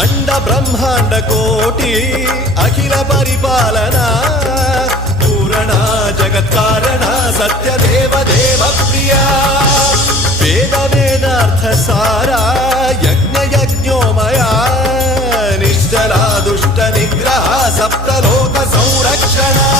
अंड ब्रह्मांड कोटि अखिल परिपालना पूरणा जगत्कारणा सत्यदेव देव प्रिया वेद वेदार्थ सारा यज्ञ यज्ञोमया निश्चला दुष्ट निग्रह सप्तलोक संरक्षणा